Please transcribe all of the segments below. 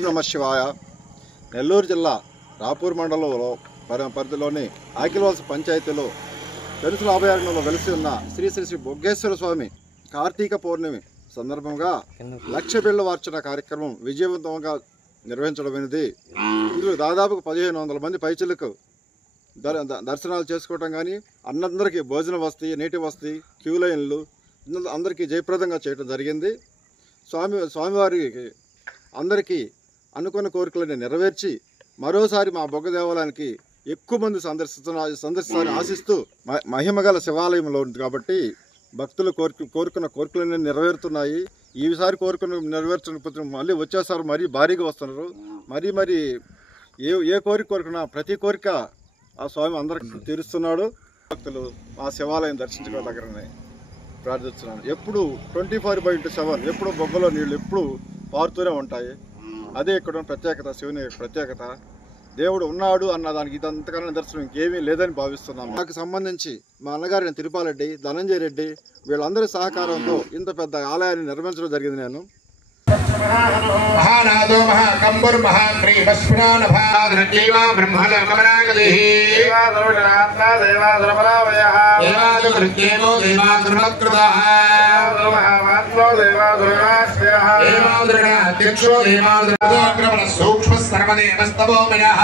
ఓం నమః శివాయ. నెల్లూరు జిల్లా రాపూర్ మండలంలో పరిధిలోని ఆకిలవలస పంచాయతీలో పెనుసుల అభయారణ్యంలో వెలిసి ఉన్న శ్రీ శ్రీ శ్రీ బొగ్గేశ్వర స్వామి కార్తీక పౌర్ణమి సందర్భంగా లక్ష బిళ్ళ వార్చన కార్యక్రమం విజయవంతంగా నిర్వహించడమైనది. ఇందులో దాదాపు 1500 మంది పైచిలకు దర్శనాలు చేసుకోవటం కానీ, అందరికీ భోజన వసతి, నీటి వసతి, క్యూ లైన్లు అందరికీ జయప్రదంగా చేయడం జరిగింది. స్వామివారికి అందరికీ అనుకున్న కోరికలను నెరవేర్చి మరోసారి మా బొగ్గ దేవాలయానికి ఎక్కువ మంది సందర్శిస్తారని ఆశిస్తూ, మహిమగల శివాలయంలో ఉంది కాబట్టి భక్తులు కోరుకున్న కోరికలన్నీ నెరవేరుతున్నాయి. ఈసారి కోరుకున్న నెరవేర్చకపోతే మళ్ళీ వచ్చేసారి మరీ భారీగా వస్తున్నారు. మరీ ఏ కోరిక కోరుకున్నా ప్రతి కోరిక ఆ స్వామి అందరికి తీరుస్తున్నాడు. భక్తులు ఆ శివాలయం దర్శించుకోదగ్గరని ప్రార్థిస్తున్నాను. ఎప్పుడు 24/7 ఎప్పుడు బొగ్గలో నీళ్ళు ఎప్పుడు పారుతూనే ఉంటాయి. అదే ఇక్కడ ప్రత్యేకత, శివుని ప్రత్యేకత. దేవుడు ఉన్నాడు అన్న దానికి ఇదంతకన్నా నిదర్శనం ఇంకేమీ లేదని భావిస్తున్నాము. నాకు సంబంధించి మా అన్నగారిని తిరుపాలరెడ్డి, ధనంజయ రెడ్డి వీళ్ళందరి సహకారంతో ఇంత పెద్ద ఆలయాన్ని నిర్మించడం జరిగింది. నేను महानादो महाकंबर महाग्री भस्मनानभाद्रजीवा ब्रह्मलोकमनागतिः देवादुर्गणात्मा देवादुर्बलावयः देवादुर्गेवो देवादुर्मत्कृतः देवादुर्महामात्मो देवादुर्गाश्रयः देवादुर्गाध्यक्षो देवादुर्गोग्रमण सूक्ष्म सर्वदेवस्तवोमयः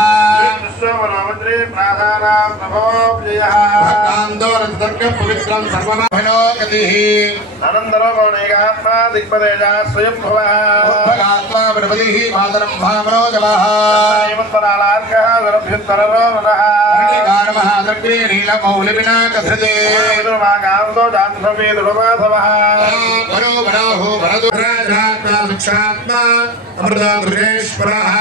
विश्वमनोमन्त्री प्राधानां नभोऽव्ययः भक्तान्दोरन्तर्ग पवित्रं सर्वमभलोकतिः अनन्दरो गौणिकात्मा दिग्पदेजा स्वयंभवः भगात्मा ब्रह्मदिः मातरं भामनो जलः एवत्परालार्कः दरभ्युत्तररो नरः ऋणिकारमः दग्रे नीलमौलिविनाकधृते दुर्भागान्तो जान्धवी दुर्माधवः वरो वराहो वरदुराजात्मा सुक्षात्मा अमृता दुर्गेश्वरः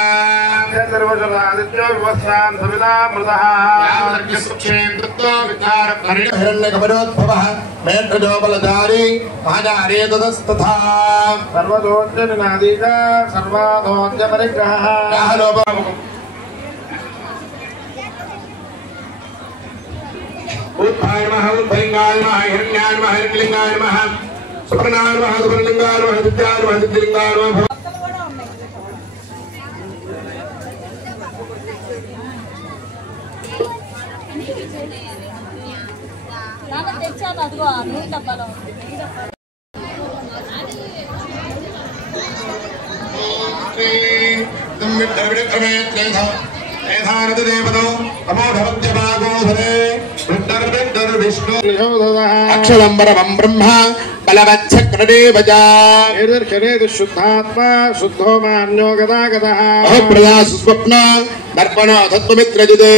सर्वजनादित्यो विवस्वान् सवितामृतः यावदर्घ्यसुक्षेम तत्त्वा विचारपरिण हिरण्यकमलोद्भवः मेढ्रजोबलधारी महाजारे ततस्तथा सर्वदोज्जनिनादीका सर्वादोज्जपरिग्रहः उत्थाय नमः उद्भलिंगाय नमः हिरण्याय नमः हिरण्यलिंगाय नमः सुपर्णाय नमः सुपर्णलिंगाय नमः दित्याय नमः दित्यलिंगाय नमः నాన్న తెచ్చాను అదిగో నూనె డబ్బాలో अक्षरंबरम ब्रह्म बलवच्छक्रदेवजा शुद्धात्मा शुद्धो मान्यो गदागतः प्रदास स्वप्न दर्पण तत्वमित्रजुदे